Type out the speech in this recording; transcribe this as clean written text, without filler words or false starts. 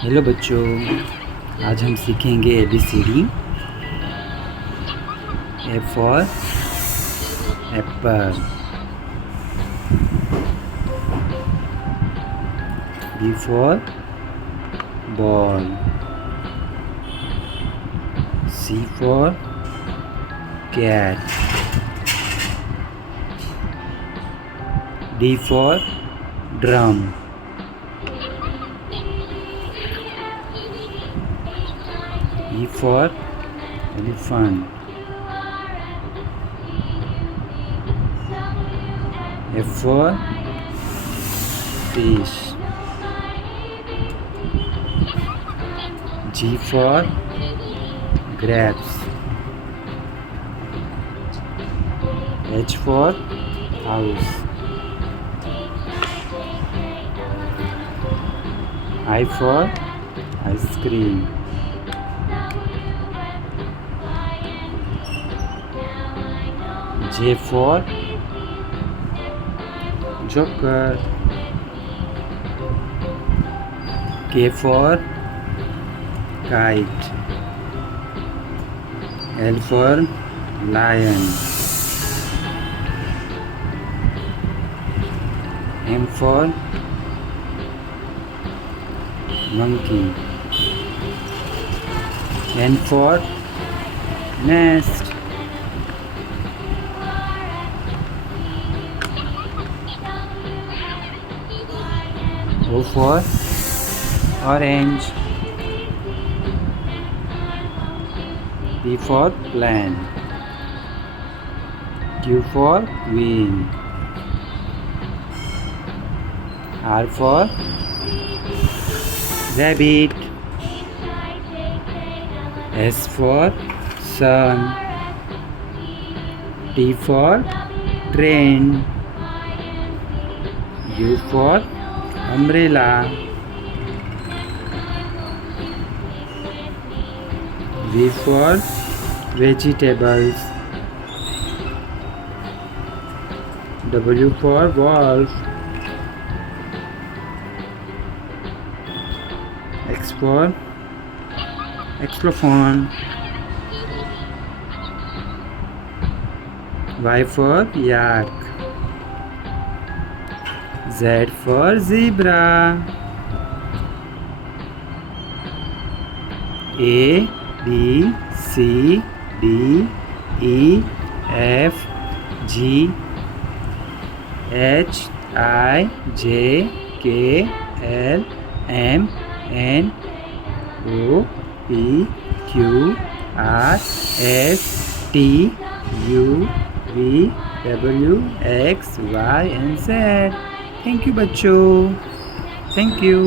Hello बच्चों, आज हम सीखेंगे ABCD। A for apple, B for ball, C for cat, D for drum, E for elephant, F for fish, G for grapes, H for house, I for ice cream, J for joker, K for kite, L for lion, M for monkey, N for nest, O for orange, P for plant, Q for queen, R for rabbit, S for sun, T for train, U for umbrella, V for vegetables, W for wolf, X for xylophone, Y for yak, Z for zebra, A, B, C, D, E, F, G, H, I, J, K, L, M, N, O, P, Q, R, S, T, U, V, W, X, Y and Z। Thank you बच्चों, thank you.